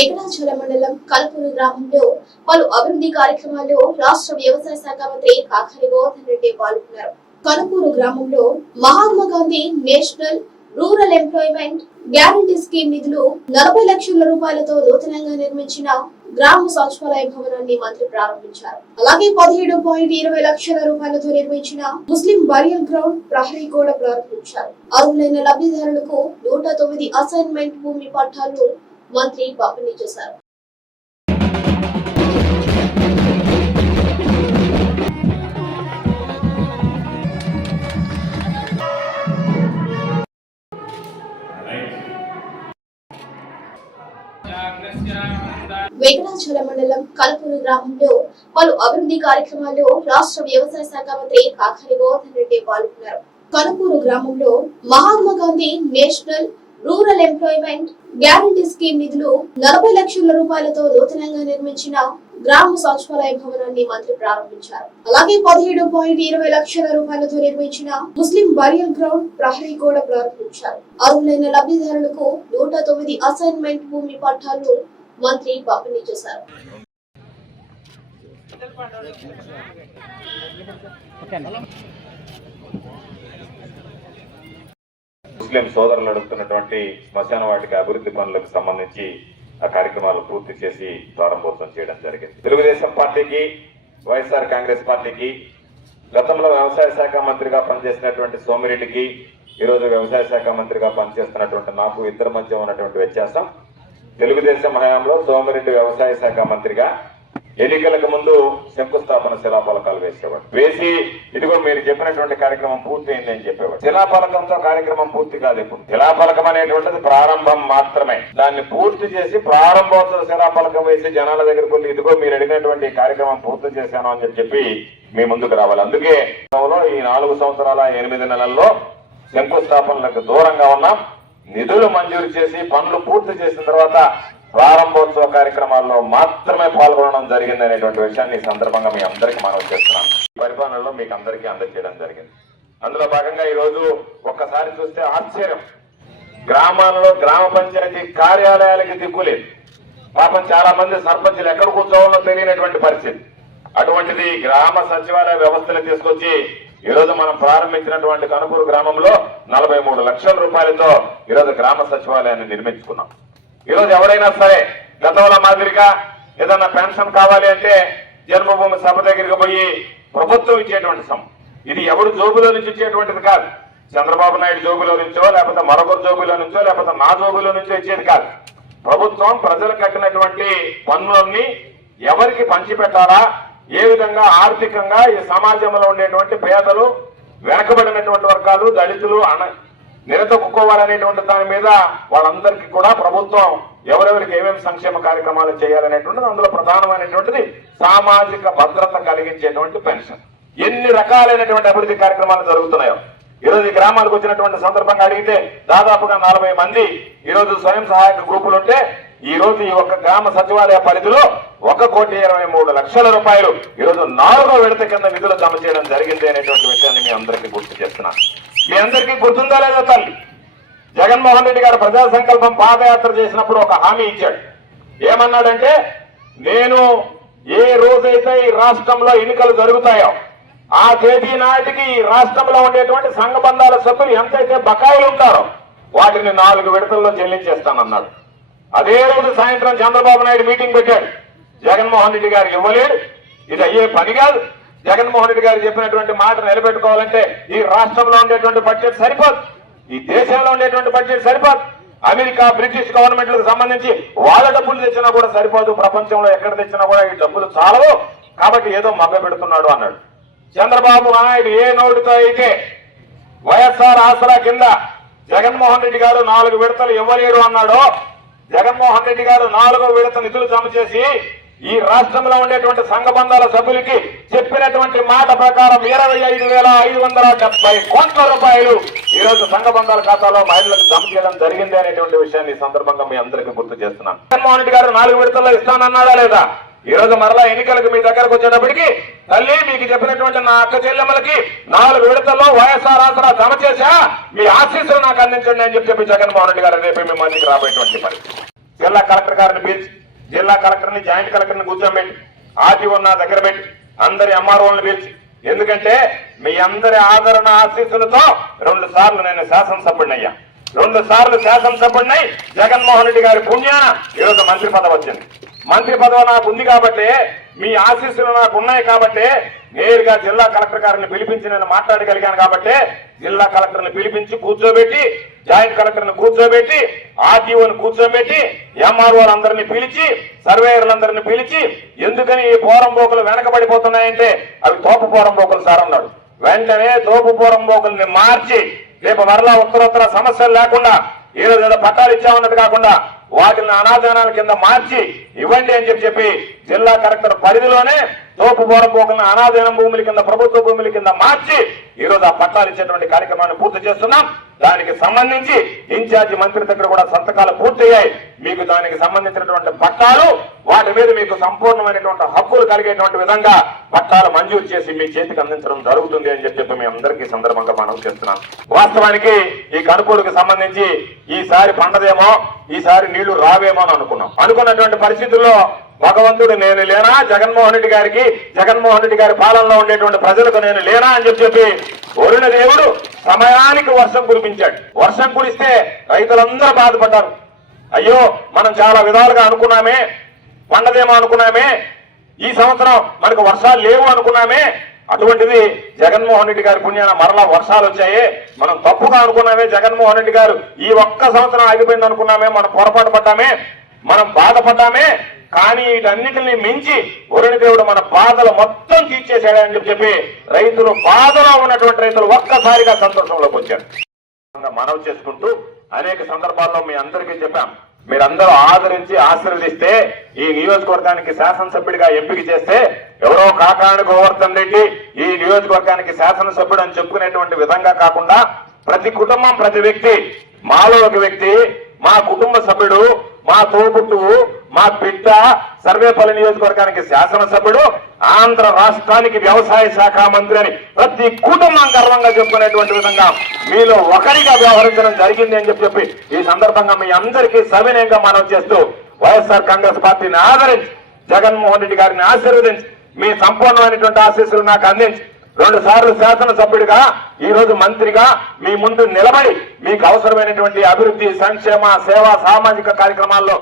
వెంకటాచల మండలం కలపూరు గ్రామంలో పలు అభివృద్ధి కార్యక్రమాల్లో రాష్ట్ర వ్యవసాయ శాఖ మంత్రి కాకాని గోవర్ధన్ రెడ్డి పాల్గొన్నారు. కలపూరు గ్రామంలో Mahatma Gandhi national rural employment guarantee scheme నిధులు నలభై లక్షల రూపాయలతో నూతనంగా నిర్మించిన గ్రామ సచివాలయ భవనాన్ని మంత్రి ప్రారంభించారు. అలాగే పదిహేడు పాయింట్ ఇరవై లక్షల రూపాయలతో నిర్మించిన ముస్లిం బరియల్ గ్రౌండ్ ప్రహరీ గోడ ప్రారంభించారు. అర్హులైన లబ్ధిదారులకు నూట తొమ్మిది అసైన్మెంట్ భూమి పట్టాలు మంత్రి పంపిణీ చేశారు వెంకటాచల మండలం కలపూరు గ్రామంలో పలు అభివృద్ధి కార్యక్రమాల్లో రాష్ట్ర వ్యవసాయ శాఖ మంత్రి కాకాని గోవర్ధన్ రెడ్డి పాల్గొన్నారు. కలపూరు గ్రామంలో Mahatma Gandhi national rural employment guarantee scheme నిధులు నలభై లక్షల రూపాయలతో నూతనంగా నిర్మించిన గ్రామ సచివాలయ భవనాన్ని మంత్రి ప్రారంభించారు. అలాగే పదిహేడు పాయింట్ ఇరవై లక్షల రూపాయలతో నిర్మించిన ముస్లిం బరియల్ గ్రౌండ్ ప్రహరీ గోడ ప్రారంభించారు. అర్హులైన లబ్ధిదారులకు నూట తొమ్మిది అసైన్మెంట్ భూమి పట్టాలను మంత్రి పంపిణీ చేశారు. ముస్లిం సోదరులు నడుపుతున్నటువంటి శ్మశాన వాటిక అభివృద్ధి పనులకు సంబంధించి ఆ కార్యక్రమాలు పూర్తి చేసి ప్రారంభోత్సవం చేయడం జరిగింది. తెలుగుదేశం పార్టీకి వైఎస్ఆర్ కాంగ్రెస్ పార్టీకి గతంలో వ్యవసాయ శాఖ మంత్రిగా పనిచేసినటువంటి సోమిరెడ్డికి ఈరోజు వ్యవసాయ శాఖ మంత్రిగా పనిచేస్తున్నటువంటి నాకు ఇద్దరి మధ్య ఉన్నటువంటి వ్యత్యాసం. తెలుగుదేశం హయాంలో సోమిరెడ్డి వ్యవసాయ శాఖ మంత్రిగా ఎన్నికలకు ముందు శంకుస్థాపన శిలాఫలకాలు వేసేవాడు. వేసి ఇదిగో మీరు చెప్పినటువంటి కార్యక్రమం పూర్తి అయింది అని చెప్పేవాడు. శిలాఫలకంతో కార్యక్రమం పూర్తి కాదు ఇప్పుడు. శిలాఫలకం అనేటువంటిది ప్రారంభం మాత్రమే. దాన్ని పూర్తి చేసి ప్రారంభోత్సవ శిలాఫలకం వేసి జనాల దగ్గరకు వెళ్ళి ఇదిగో మీరు అడిగినటువంటి కార్యక్రమం పూర్తి చేశాను అని చెప్పి మీ ముందుకు రావాలి. అందుకే ఈ నాలుగు సంవత్సరాల ఎనిమిది నెలల్లో శంకుస్థాపనలకు దూరంగా ఉన్నాం. నిధులు మంజూరు చేసి పనులు పూర్తి చేసిన తర్వాత ప్రారంభోత్సవ కార్యక్రమాల్లో మాత్రమే పాల్గొనడం జరిగింది అనేటువంటి విషయాన్ని ఈ సందర్భంగా మీ అందరికీ మనం చేస్తున్నాం పరిపాలనలో మీకు అందరికీ అందజేయడం జరిగింది. అందులో భాగంగా ఈ రోజు ఒక్కసారి చూస్తే ఆశ్చర్యం. గ్రామాల్లో గ్రామ పంచాయతీ కార్యాలయాలకి దిక్కులేదు పాపం చాలా మంది సర్పంచులు ఎక్కడ కూర్చోవాలో తెలియనటువంటి పరిస్థితి. అటువంటిది గ్రామ సచివాలయ వ్యవస్థను తీసుకొచ్చి ఈ రోజు మనం ప్రారంభించినటువంటి కనుపూరు గ్రామంలో నలభై మూడు లక్షల రూపాయలతో ఈ రోజు గ్రామ సచివాలయాన్ని నిర్మించుకున్నాం. ఈ రోజు ఎవరైనా సరే గతంలో మాదిరిగా ఏదన్నా పెన్షన్ కావాలి అంటే జన్మభూమి సభ దగ్గరికి పోయి ప్రభుత్వం ఇచ్చేటువంటి సమ. ఇది ఎవడు జోబులో నుంచి ఇచ్చేటువంటిది కాదు. చంద్రబాబు నాయుడు జోబులో నుంచో లేకపోతే మరొకరు జోబులో నుంచో లేకపోతే నా జోబులో నుంచో ఇచ్చేది కాదు. ప్రభుత్వం ప్రజలు కట్టినటువంటి పన్నులన్నీ ఎవరికి పంచిపెట్టాలా ఏ విధంగా ఆర్థికంగా ఈ సమాజంలో ఉండేటువంటి పేదలు వెనకబడినటువంటి వర్గాలు దళితులు అన నిలదొక్కుకోవాలనేటువంటి దాని మీద వాళ్ళందరికీ కూడా ప్రభుత్వం ఎవరెవరికి ఏమేమి సంక్షేమ కార్యక్రమాలు చేయాలనేటువంటిది అందులో ప్రధానమైనటువంటిది సామాజిక భద్రత కలిగించేటువంటి పెన్షన్. ఎన్ని రకాలైనటువంటి అభివృద్ధి కార్యక్రమాలు జరుగుతున్నాయో. ఈరోజు ఈ గ్రామాలకు వచ్చినటువంటి సందర్భంగా అడిగితే దాదాపుగా నలభై మంది ఈరోజు స్వయం సహాయక గ్రూపులు ఉంటే ఈ రోజు ఈ ఒక్క గ్రామ సచివాలయ పరిధిలో ఒక కోటి ఇరవై మూడు లక్షల రూపాయలు ఈరోజు నాలుగో విడత కింద నిధులు జమ చేయడం జరిగింది అనేటువంటి విషయాన్ని మీ అందరికీ గుర్తు చేస్తున్నాను. మీ అందరికీ గుర్తుందా లేదా తల్లి? జగన్మోహన్ రెడ్డి గారు ప్రజా సంకల్పం పాదయాత్ర చేసినప్పుడు ఒక హామీ ఇచ్చాడు. ఏమన్నాడంటే నేను ఏ రోజైతే ఈ రాష్ట్రంలో ఎన్నికలు జరుగుతాయో ఆ తేదీ నాటికి ఈ రాష్ట్రంలో ఉండేటువంటి సంఘబంధాల సభ్యులు ఎంతైతే బకాయిలు ఉంటారో వాటిని నాలుగు విడతల్లో చెల్లించేస్తానన్నాడు. అదే రోజు సాయంత్రం చంద్రబాబు నాయుడు మీటింగ్ పెట్టాడు. జగన్మోహన్ రెడ్డి గారు ఇవ్వలేడు ఇది అయ్యే పని కాదు. జగన్మోహన్ రెడ్డి గారు చెప్పినటువంటి మాట నిలబెట్టుకోవాలంటే ఈ రాష్ట్రంలో ఉండేటువంటి బడ్జెట్ సరిపోదు. ఈ దేశంలో ఉండేటువంటి బడ్జెట్ సరిపోదు. అమెరికా బ్రిటిష్ గవర్నమెంట్లకు సంబంధించి వాళ్ళ డబ్బులు తెచ్చినా కూడా సరిపోదు. ప్రపంచంలో ఎక్కడ తెచ్చినా కూడా ఈ డబ్బులు చాలవు. కాబట్టి ఏదో మభ్య పెడుతున్నాడు అన్నాడు. చంద్రబాబు నాయుడు ఏ నోటుతో అయితే వైఎస్ఆర్ ఆసరా కింద జగన్మోహన్ రెడ్డి గారు నాలుగు విడతలు ఇవ్వలేడు అన్నాడో జగన్మోహన్ రెడ్డి గారు నాలుగో విడత నిధులు జమ చేసి ఈ రాష్ట్రంలో ఉండేటువంటి సంఘ బంధాల సభ్యులకి చెప్పినటువంటి మాట ప్రకారం ఇరవై ఐదు వేల ఐదు వందల డెబ్బై కోట్ల రూపాయలు ఈ రోజు సంఘ బంధాల ఖాతాలో మహిళలకు జమ చేయడం జరిగింది అనేటువంటి విషయాన్ని ఈ సందర్భంగా మీ అందరికీ గుర్తు చేస్తున్నాను. జగన్మోహన్ రెడ్డి గారు నాలుగు విడతల్లో ఇస్తానన్నాడా లేదా? ఈ రోజు మరలా ఎన్నికలకు మీ దగ్గరకు వచ్చేటప్పటికి తల్లి మీకు చెప్పినటువంటి నా అక్క చెల్లెమ్మలకి నాలుగు విడతల్లో వైఎస్ఆర్ ఆసరా జమ చేశా? మీ ఆశీస్సులు నాకు అందించండి అని చెప్పి చెప్పి జగన్మోహన్ రెడ్డి గారు రేపు మీ మందికి రాబోయేటువంటి పరిస్థితి. జిల్లా కలెక్టర్ గారిని పిలిచి జిల్లా కలెక్టర్ని జాయింట్ కలెక్టర్ని కూర్చోబెట్టి ఆర్టీఓ నా దగ్గర పెట్టి అందరి ఎంఆర్ఓలను పిలిచి ఎందుకంటే మీ అందరి ఆదరణ ఆశీస్సులతో రెండు సార్లు నేను శాసనసభ్యుడిని అయ్యా రెండు సార్లు శాసనసభ్యుడినై జగన్మోహన్ రెడ్డి గారి పుణ్యాన ఈరోజు మంత్రి పదవి వచ్చింది. మంత్రి పదవి నాకు ఉంది కాబట్టి మీ ఆశీస్సులు నాకు ఉన్నాయి కాబట్టి నేరుగా జిల్లా కలెక్టర్ గారిని పిలిపించి నేను మాట్లాడగలిగాను కాబట్టి జిల్లా కలెక్టర్ని పిలిపించి కూర్చోబెట్టి జాయింట్ కలెక్టర్ని కూర్చోబెట్టి ఆర్టీఓని కూర్చోబెట్టి ఎంఆర్ఓ అందరిని పిలిచి సర్వేయర్లందరిని పిలిచి ఎందుకని ఈ పోరం పోకులు వెనకబడిపోతున్నాయంటే అవి తోపు పోరం పోకులు సార్ అన్నాడు. వెంటనే తోపు పోరం పోకుల్ని మార్చి రేపు మరలా ఉత్తరోత్తర సమస్యలు లేకుండా ఈ రోజు ఏదో పట్టాలు ఇచ్చామన్నది కాకుండా వాటిని అనాదానాల కింద మార్చి ఇవ్వండి అని చెప్పి చెప్పి జిల్లా కలెక్టర్ పరిధిలోనే తోపు పోరం అనాదీన భూముల కింద ప్రభుత్వ భూముల కింద మార్చి ఈ రోజు ఆ పట్టాలు ఇచ్చేటువంటి కార్యక్రమాన్ని పూర్తి చేస్తున్నాం. దానికి సంబంధించి ఇన్ఛార్జి మంత్రి దగ్గర కూడా సంతకాలు పూర్తయ్యాయి. మీకు దానికి సంబంధించినటువంటి పట్టాలు వాటి మీద మీకు సంపూర్ణమైనటువంటి హక్కులు కలిగేటువంటి విధంగా పట్టాలు మంజూరు చేసి మీ చేతికి అందించడం జరుగుతుంది అని చెప్పి మీ అందరికీ సందర్భంగా మనం చేస్తున్నాం వాస్తవానికి ఈ కనుకూలుకు సంబంధించి ఈసారి పండదేమో ఈసారి నీళ్ళు రావేమో అని అనుకున్నాం. అనుకున్నటువంటి పరిస్థితుల్లో భగవంతుడు నేను లేనా? జగన్మోహన్ రెడ్డి గారికి జగన్మోహన్ రెడ్డి గారి పాలనలో ఉండేటువంటి ప్రజలకు నేను లేనా అని చెప్పి చెప్పి వరుణ దేవుడు సమయానికి వర్షం కురిపించాడు. వర్షం కురిస్తే రైతులందరూ బాధపడ్డారు. అయ్యో మనం చాలా విధాలుగా అనుకున్నామే పండదేమో అనుకున్నామే ఈ సంవత్సరం మనకు వర్షాలు లేవు అనుకున్నామే. అటువంటిది జగన్మోహన్ రెడ్డి గారి పుణ్యాన మరలా వర్షాలు వచ్చాయి. మనం తప్పుగా అనుకున్నామే జగన్మోహన్ రెడ్డి గారు. ఈ ఒక్క సంవత్సరం ఆగిపోయింది అనుకున్నామే మనం పొరపాటు పడ్డామే మనం బాధపడ్డామే. కానీ వీటన్నిటిని మించి వరుణ దేవుడు మన బాధలు మొత్తం తీర్చేశాడని చెప్పి చెప్పి రైతులు బాధలో ఉన్నటువంటి రైతులు ఒక్కసారిగా సంతోషంలోకి వచ్చారు. మనవి చేసుకుంటూ అనేక సందర్భాల్లో మీ అందరికీ చెప్పాం. మీరందరూ ఆదరించి ఆశీర్వదిస్తే ఈ నియోజకవర్గానికి శాసనసభ్యుడిగా ఎంపిక చేస్తే ఎవరో కాకాని గోవర్ధన్ రెడ్డి ఈ నియోజకవర్గానికి శాసనసభ్యుడు అని చెప్పుకునేటువంటి విధంగా కాకుండా ప్రతి కుటుంబం ప్రతి వ్యక్తి మాలో ఒక వ్యక్తి మా కుటుంబ సభ్యుడు మా తోబుట్టువు మా బిడ్డ సర్వేపల్లి నియోజకవర్గానికి శాసనసభ్యుడు ఆంధ్ర రాష్ట్రానికి వ్యవసాయ శాఖ మంత్రి అని ప్రతి కుటుంబం గర్వంగా చెప్పుకునేటువంటి విధంగా మీలో ఒకరిగా వ్యవహరించడం జరిగింది అని చెప్పి చెప్పి ఈ సందర్భంగా మీ అందరికీ సవినయంగా మనం చేస్తూ వైఎస్ఆర్ కాంగ్రెస్ పార్టీని ఆదరించి జగన్మోహన్ రెడ్డి గారిని ఆశీర్వదించి మీ సంపూర్ణమైనటువంటి ఆశీస్సులు నాకు అందించి రెండు సార్లు శాసనసభ్యుడిగా ఈ రోజు మంత్రిగా మీ ముందు నిలబడి మీకు అవసరమైనటువంటి అభివృద్ధి సంక్షేమ సేవ సామాజిక కార్యక్రమాల్లో